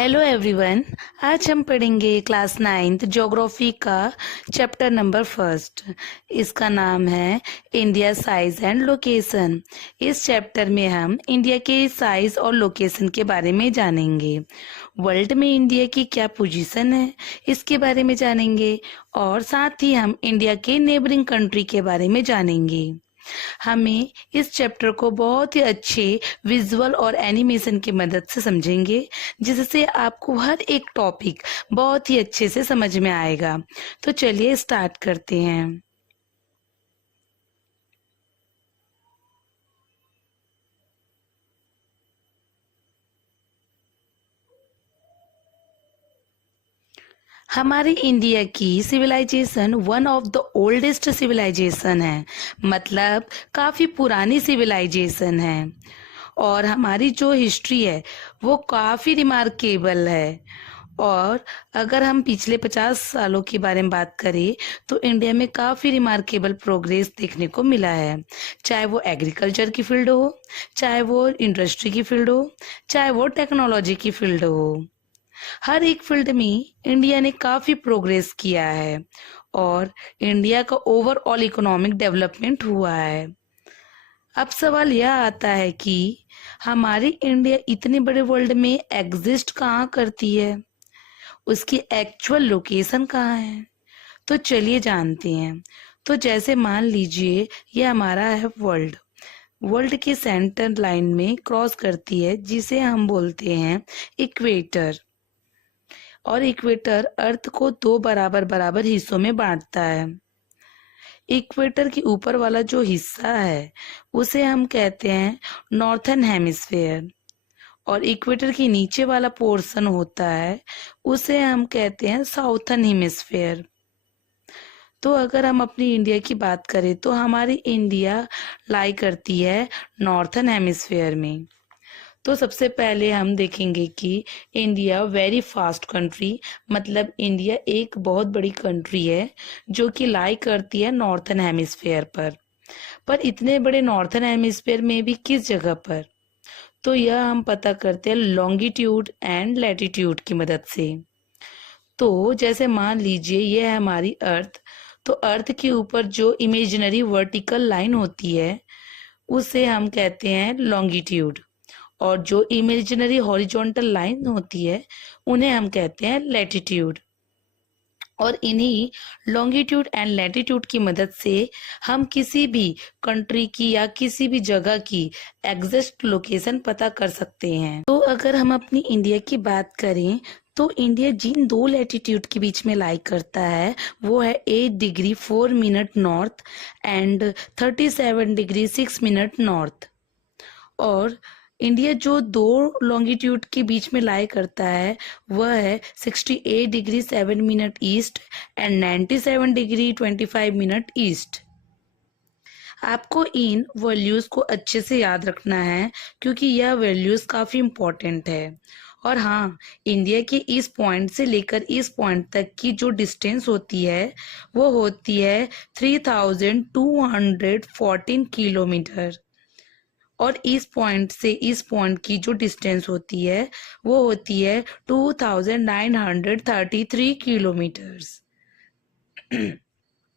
Hello everyone. आज हम पढ़ेंगे क्लास 9th ज्योग्राफी का चैप्टर नंबर फर्स्ट। इसका नाम है इंडिया साइज एंड लोकेशन। इस चैप्टर में हम इंडिया के साइज और लोकेशन के बारे में जानेंगे। वर्ल्ड में इंडिया की क्या पोजीशन है इसके बारे में जानेंगे और साथ ही हम इंडिया के नेबरिंग कंट्री के बारे में जानेंगे। हमें इस चैप्टर को बहुत ही अच्छे विजुअल और एनिमेशन की मदद से समझेंगे, जिससे आपको हर एक टॉपिक बहुत ही अच्छे से समझ में आएगा। तो चलिए स्टार्ट करते हैं। हमारी इंडिया की civilization one of the oldest civilization है, मतलब काफी पुरानी सिविलाइजेशन है। और हमारी जो हिस्ट्री है वो काफी रिमार्केबल है। और अगर हम पिछले 50 सालों के बारे में बात करें तो इंडिया में काफी रिमार्केबल प्रोग्रेस देखने को मिला है, चाहे वो एग्रीकल्चर की फील्ड हो, चाहे वो इंडस्ट्री की फील्ड हो, चाहे वो टेक्नोलॉजी की फील्ड हो। हर एक फील्ड में इंडिया ने काफी प्रोग्रेस किया है और इंडिया का ओवरऑल इकोनॉमिक डेवलपमेंट हुआ है। अब सवाल यह आता है कि हमारी इंडिया इतने बड़े वर्ल्ड में एग्जिस्ट कहाँ करती है, उसकी एक्चुअल लोकेशन कहाँ है। तो चलिए जानते हैं। तो जैसे मान लीजिए ये हमारा है वर्ल्ड। वर्ल्ड के सेंटर लाइन में क्रॉस करती है जिसे हम बोलते हैं इक्वेटर। और इक्वेटर अर्थ को दो बराबर बराबर हिस्सों में बांटता है। इक्वेटर के ऊपर वाला जो हिस्सा है उसे हम कहते हैं नॉर्थर्न हेमिस्फेयर, और इक्वेटर के नीचे वाला पोर्शन होता है उसे हम कहते हैं साउथर्न हेमिस्फेयर। तो अगर हम अपनी इंडिया की बात करें तो हमारी इंडिया लाई करती है नॉर्थर्न हेमिस्फेयर में। तो सबसे पहले हम देखेंगे कि इंडिया वेरी फास्ट कंट्री, मतलब इंडिया एक बहुत बड़ी कंट्री है जो कि लाई करती है नॉर्थर्न हेमिस्फेयर पर इतने बड़े नॉर्थर्न हेमिस्फेयर में भी किस जगह पर, तो यह हम पता करते हैं लॉन्गिट्यूड एंड लैटिट्यूड की मदद से। तो जैसे मान लीजिए ये है हमारी अर्थ, तो अर्थ के ऊपर जो इमेजिनरी वर्टिकल लाइन होती है उसे हम कहते हैं लॉन्गिट्यूड, और जो इमेजिनरी हॉरिजॉन्टल लाइन होती है उन्हें हम कहते हैं लैटिट्यूड। और इन्हीं लॉन्गिट्यूड एंड लैटिट्यूड की मदद से हम किसी भी कंट्री की या किसी भी जगह की एग्जैक्ट लोकेशन पता कर सकते हैं। तो अगर हम अपनी इंडिया की बात करें तो इंडिया जिन दो लैटिट्यूड के बीच में लाई करता है वो है 8 degree 4 minute north and 37 degree 6 minute north. और इंडिया जो दो लॉन्गिट्यूड के बीच में लाई करता है वह है 68 degree 7 minute east and 97 degree 25 minute east. आपको इन वैल्यूज को अच्छे से याद रखना है क्योंकि यह वैल्यूज काफी इम्पोर्टेंट है। और हाँ, इंडिया के इस पॉइंट से लेकर इस पॉइंट तक की जो डिस्टेंस होती है वो होती है 3214 किलोमीटर, और इस पॉइंट से इस पॉइंट की जो डिस्टेंस होती है वो होती है 2933 किलोमीटर्स।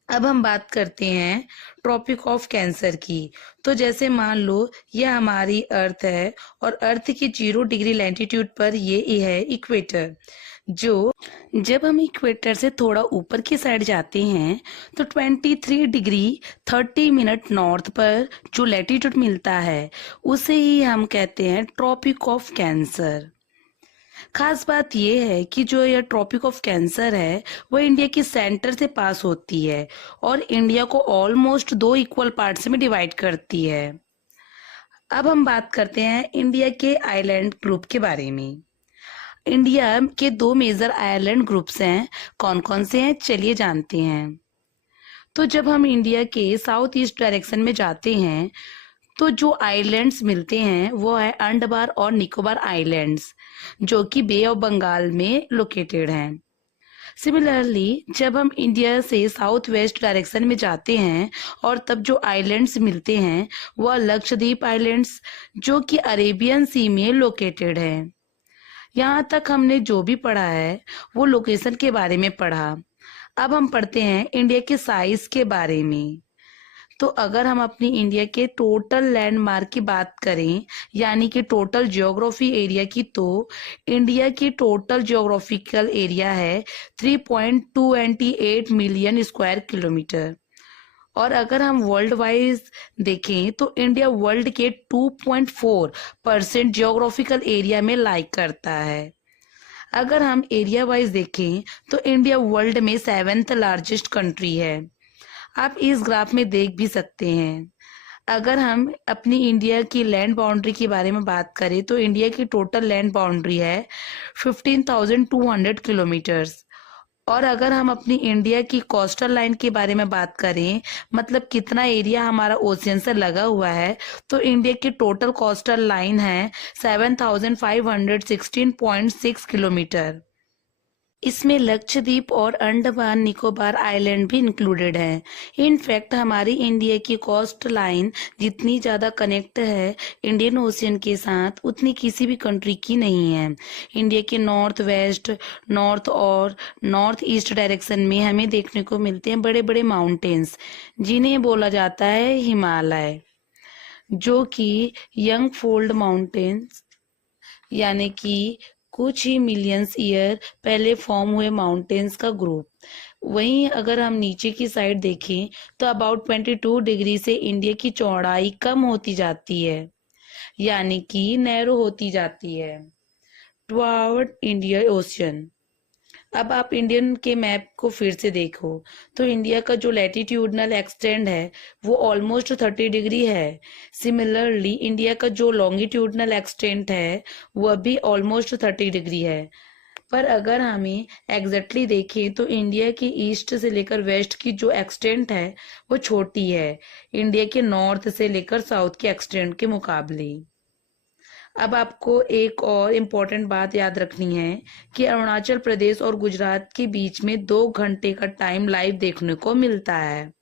अब हम बात करते हैं ट्रॉपिक ऑफ कैंसर की। तो जैसे मान लो ये हमारी अर्थ है और अर्थ की 0 डिग्री लैटिट्यूड पर ये है इक्वेटर। जब हम इक्वेटर से थोड़ा ऊपर की साइड जाते हैं तो 23 डिग्री 30 मिनट नॉर्थ पर जो लैटिट्यूड मिलता है उसे ही हम कहते हैं ट्रॉपिक ऑफ कैंसर। खास बात यह है कि जो यह ट्रॉपिक ऑफ कैंसर है वो इंडिया के सेंटर से पास होती है और इंडिया को ऑलमोस्ट 2 इक्वल पार्ट्स में डिवाइड करती है। अब हम बात करते हैं इंडिया के आइलैंड ग्रुप के बारे में। इंडिया के 2 मेजर आइलैंड ग्रुप्स हैं। कौन कौन से हैं चलिए जानते हैं। तो जब हम इंडिया के साउथ ईस्ट डायरेक्शन में जाते हैं तो जो आइलैंड्स मिलते हैं वो है अंडमान और निकोबार आइलैंड्स, जो कि बे ऑफ बंगाल में लोकेटेड हैं। सिमिलरली जब हम इंडिया से साउथ वेस्ट डायरेक्शन में जाते हैं और तब जो आइलैंड्स मिलते हैं वह लक्षद्वीप आइलैंड्स, जो कि अरेबियन सी में लोकेटेड है। यहाँ तक हमने जो भी पढ़ा है वो लोकेशन के बारे में पढ़ा। अब हम पढ़ते हैं इंडिया के साइज के बारे में। तो अगर हम अपनी इंडिया के टोटल लैंडमार्क की बात करें, यानी कि टोटल ज्योग्राफी एरिया की, तो इंडिया की टोटल ज्योग्राफिकल एरिया है 3.28 मिलियन स्क्वायर किलोमीटर। और अगर हम वर्ल्ड वाइज देखें तो इंडिया वर्ल्ड के 2.4% ज्योग्राफिकल एरिया में लाइक करता है। अगर हम एरिया वाइज देखें तो इंडिया वर्ल्ड में 7th लार्जेस्ट कंट्री है। आप इस ग्राफ में देख भी सकते हैं। अगर हम अपनी इंडिया की लैंड बाउंड्री के बारे में बात करें तो इंडिया की टोटल लैंड बाउंड्री है 15,200 किलोमीटर्स। और अगर हम अपनी इंडिया की कोस्टल लाइन के बारे में बात करें, मतलब कितना एरिया हमारा ओशियन से लगा हुआ है, तो इंडिया की टोटल कोस्टल लाइन है 7,516.6 किलोमीटर। इसमें लक्षद्वीप और अंडमान निकोबार आइलैंड भी इंक्लूडेड हैं। इनफैक्ट हमारी इंडिया की कोस्ट लाइन जितनी ज़्यादा कनेक्ट है इंडियन ओशियन के साथ, उतनी किसी भी कंट्री की नहीं है। इंडिया के नॉर्थ वेस्ट, नॉर्थ और नॉर्थ ईस्ट डायरेक्शन में हमें देखने को मिलते हैं बड़े बड़े माउंटेन्स, जिन्हें बोला जाता है हिमालय, जो कि यंग फोल्ड माउंटेन्स, यानी कि कुछ ही मिलियंस ईयर पहले फॉर्म हुए माउंटेन्स का ग्रुप। वहीं अगर हम नीचे की साइड देखें तो अबाउट 22 डिग्री से इंडिया की चौड़ाई कम होती जाती है, यानी कि नैरो होती जाती है टुवर्ड इंडिया ओशियन। अब आप इंडियन के मैप को फिर से देखो तो इंडिया का जो लैटिट्यूडनल एक्सटेंड है वो ऑलमोस्ट 30 डिग्री है। सिमिलरली इंडिया का जो लॉन्गिट्यूडनल एक्सटेंड है वह भी ऑलमोस्ट 30 डिग्री है। पर अगर हमें एग्जैक्टली देखें तो इंडिया की ईस्ट से लेकर वेस्ट की जो एक्सटेंट है वो छोटी है इंडिया के नॉर्थ से लेकर साउथ के एक्सटेंट के मुकाबले। अब आपको एक और इम्पोर्टेंट बात याद रखनी है कि अरुणाचल प्रदेश और गुजरात के बीच में 2 घंटे का टाइम लाइव देखने को मिलता है,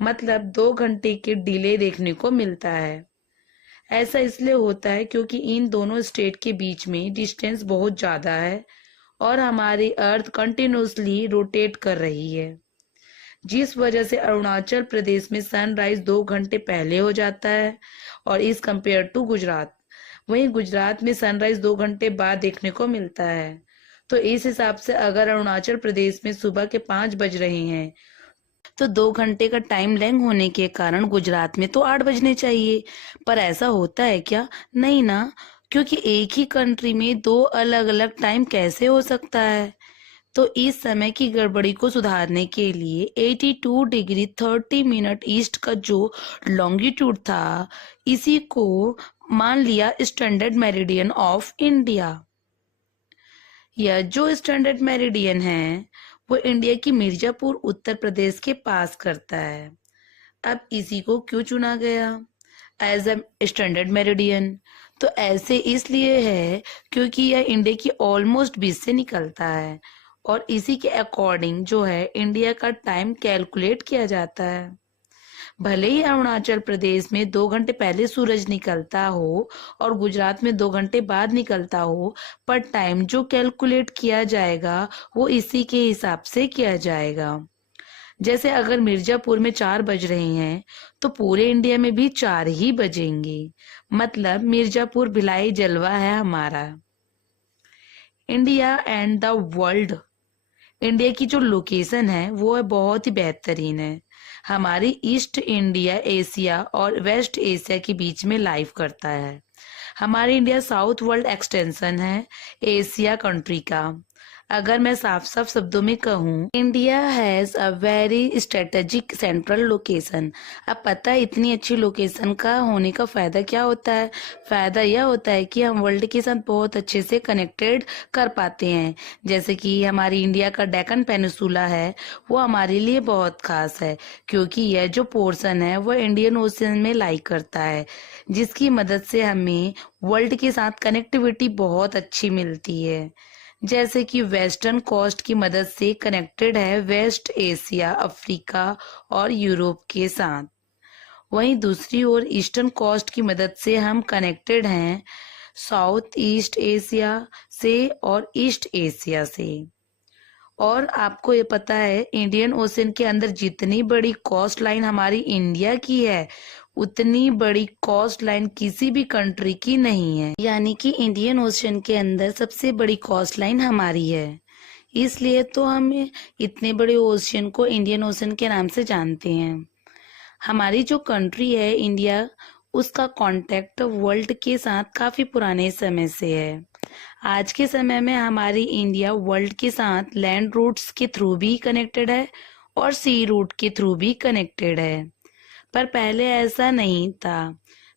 मतलब 2 घंटे के डिले देखने को मिलता है। ऐसा इसलिए होता है क्योंकि इन दोनों स्टेट के बीच में डिस्टेंस बहुत ज्यादा है और हमारी अर्थ कंटिन्यूसली रोटेट कर रही है, जिस वजह से अरुणाचल प्रदेश में सनराइज 2 घंटे पहले हो जाता है और इस कंपेयर टू गुजरात। वहीं गुजरात में सनराइज 2 घंटे बाद देखने को मिलता है। तो इस हिसाब से अगर अरुणाचल प्रदेश में सुबह के 5 बज रहे हैं तो 2 घंटे का टाइम लैग होने के कारण गुजरात में तो 8 बजने चाहिए। पर ऐसा होता है क्या? नहीं ना, क्योंकि एक ही कंट्री में 2 अलग अलग टाइम कैसे हो सकता है? तो इस समय की गड़बड़ी को सुधारने के लिए 82 डिग्री 30 मिनट ईस्ट का जो लॉन्गिट्यूड था, इसी को मान लिया स्टैंडर्ड मेरिडियन ऑफ इंडिया। यह जो स्टैंडर्ड मेरिडियन है वो इंडिया की मिर्जापुर उत्तर प्रदेश के पास करता है। अब इसी को क्यों चुना गया एज अ स्टैंडर्ड मेरिडियन? तो ऐसे इसलिए है क्योंकि यह इंडिया की ऑलमोस्ट बीच से निकलता है और इसी के अकॉर्डिंग जो है इंडिया का टाइम कैलकुलेट किया जाता है। भले ही अरुणाचल प्रदेश में 2 घंटे पहले सूरज निकलता हो और गुजरात में 2 घंटे बाद निकलता हो, पर टाइम जो कैलकुलेट किया जाएगा वो इसी के हिसाब से किया जाएगा। जैसे अगर मिर्जापुर में 4 बज रहे हैं तो पूरे इंडिया में भी 4 ही बजेंगे, मतलब मिर्जापुर भिलाई जलवा है हमारा। India and the world, India की जो लोकेशन है वो है बहुत ही बेहतरीन है। हमारी ईस्ट इंडिया एशिया और वेस्ट एशिया के बीच में लाइव करता है। हमारी इंडिया साउथ वर्ल्ड एक्सटेंशन है एशिया कंट्री का। अगर मैं साफ साफ शब्दों में कहूँ, India has a very strategic central location. अब पता है इतनी अच्छी लोकेशन का होने का फायदा क्या होता है? फायदा यह होता है कि हम वर्ल्ड के साथ बहुत अच्छे से कनेक्टेड कर पाते हैं। जैसे कि हमारी इंडिया का डेक्कन पेनिनसुला है वो हमारे लिए बहुत खास है क्योंकि यह जो पोर्शन है वो इंडियन ओशन में लाई करता है, जिसकी मदद से हमें वर्ल्ड के साथ कनेक्टिविटी बहुत अच्छी मिलती है। जैसे कि वेस्टर्न कोस्ट की मदद से कनेक्टेड है वेस्ट एशिया, अफ्रीका और यूरोप के साथ। वहीं दूसरी ओर ईस्टर्न कोस्ट की मदद से हम कनेक्टेड हैं साउथ ईस्ट एशिया से और ईस्ट एशिया से। और आपको ये पता है इंडियन ओशन के अंदर जितनी बड़ी कोस्ट लाइन हमारी इंडिया की है उतनी बड़ी कोस्ट लाइन किसी भी कंट्री की नहीं है, यानी कि इंडियन ओशन के अंदर सबसे बड़ी कोस्ट लाइन हमारी है। इसलिए तो हम इतने बड़े ओशन को इंडियन ओशन के नाम से जानते हैं। हमारी जो कंट्री है इंडिया, उसका कांटेक्ट वर्ल्ड के साथ काफी पुराने समय से है। आज के समय में हमारी इंडिया वर्ल्ड के साथ लैंड रूट्स के थ्रू भी कनेक्टेड है और सी रूट के थ्रू भी कनेक्टेड है, पर पहले ऐसा नहीं था।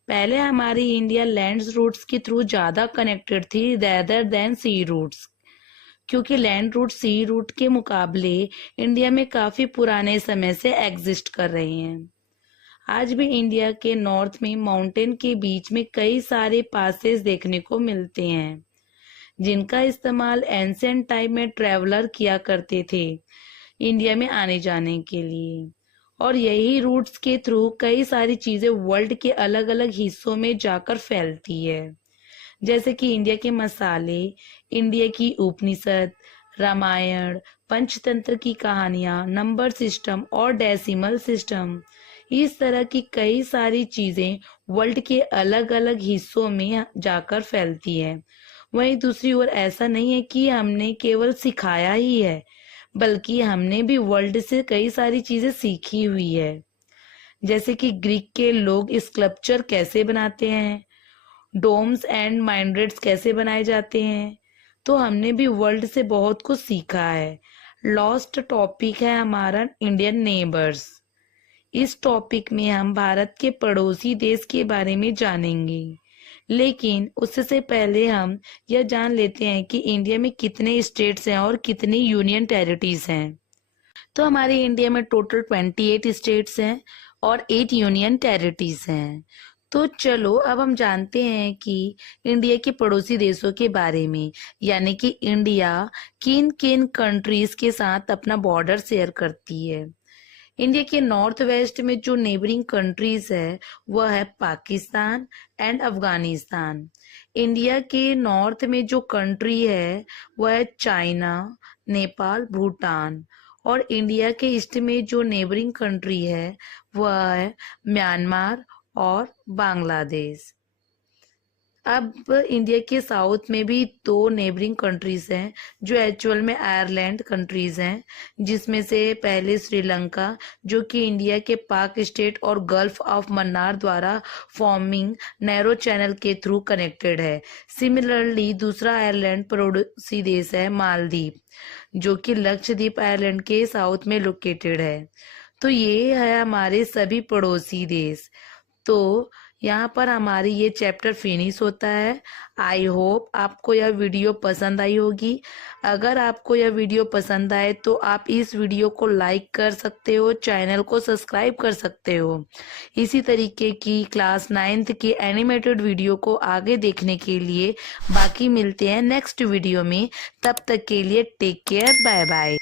पहले हमारी इंडिया लैंड रूट्स के थ्रू ज्यादा कनेक्टेड थी रेदर देन सी रूट्स, क्योंकि लैंड रूट सी रूट के मुकाबले इंडिया में काफी पुराने समय से एग्जिस्ट कर रहे हैं। आज भी इंडिया के नॉर्थ में माउंटेन के बीच में कई सारे पासेस देखने को मिलते हैं, जिनका इस्तेमाल एंशिएंट टाइम में ट्रेवलर किया करते थे इंडिया में आने जाने के लिए। और यही रूट्स के थ्रू कई सारी चीजें वर्ल्ड के अलग अलग हिस्सों में जाकर फैलती है, जैसे कि इंडिया के मसाले, इंडिया की उपनिषद, रामायण, पंचतंत्र की कहानियां, नंबर सिस्टम और डेसिमल सिस्टम। इस तरह की कई सारी चीजें वर्ल्ड के अलग अलग हिस्सों में जाकर फैलती है। वहीं दूसरी ओर ऐसा नहीं है कि हमने केवल सिखाया ही है, बल्कि हमने भी वर्ल्ड से कई सारी चीजें सीखी हुई है। जैसे कि ग्रीक के लोग स्कल्पचर कैसे बनाते हैं, डोम्स एंड माइंड्रेट्स कैसे बनाए जाते हैं, तो हमने भी वर्ल्ड से बहुत कुछ सीखा है। लास्ट टॉपिक है हमारा इंडियन नेबर्स। इस टॉपिक में हम भारत के पड़ोसी देश के बारे में जानेंगे, लेकिन उससे पहले हम यह जान लेते हैं कि इंडिया में कितने स्टेट्स हैं और कितनी यूनियन टेरिटरीज हैं। तो हमारे इंडिया में टोटल 28 स्टेट्स हैं और 8 यूनियन टेरिटरीज हैं। तो चलो अब हम जानते हैं कि इंडिया के पड़ोसी देशों के बारे में, यानी कि इंडिया किन किन कंट्रीज के साथ अपना बॉर्डर शेयर करती है। इंडिया के नॉर्थ वेस्ट में जो नेबरिंग कंट्रीज है वह है पाकिस्तान एंड अफगानिस्तान। इंडिया के नॉर्थ में जो कंट्री है वह है चाइना, नेपाल, भूटान। और इंडिया के ईस्ट में जो नेबरिंग कंट्री है वह है म्यांमार और बांग्लादेश। अब इंडिया के साउथ में भी 2 नेबरिंग कंट्रीज हैं जो एक्चुअल में आयरलैंड कंट्रीज हैं, जिसमें से पहले श्रीलंका, जो कि इंडिया के पाक स्टेट और गल्फ ऑफ मन्नार द्वारा फॉर्मिंग नैरो चैनल के थ्रू कनेक्टेड है। सिमिलरली दूसरा आयरलैंड पड़ोसी देश है मालदीव, जो कि लक्षद्वीप आयरलैंड के साउथ में लोकेटेड है। तो ये है हमारे सभी पड़ोसी देश। तो यहाँ पर हमारी ये चैप्टर फिनिश होता है। आई होप आपको यह वीडियो पसंद आई होगी। अगर आपको यह वीडियो पसंद आए तो आप इस वीडियो को लाइक कर सकते हो, चैनल को सब्सक्राइब कर सकते हो। इसी तरीके की क्लास 9th की एनिमेटेड वीडियो को आगे देखने के लिए बाकी मिलते हैं नेक्स्ट वीडियो में। तब तक के लिए टेक केयर, बाय बाय।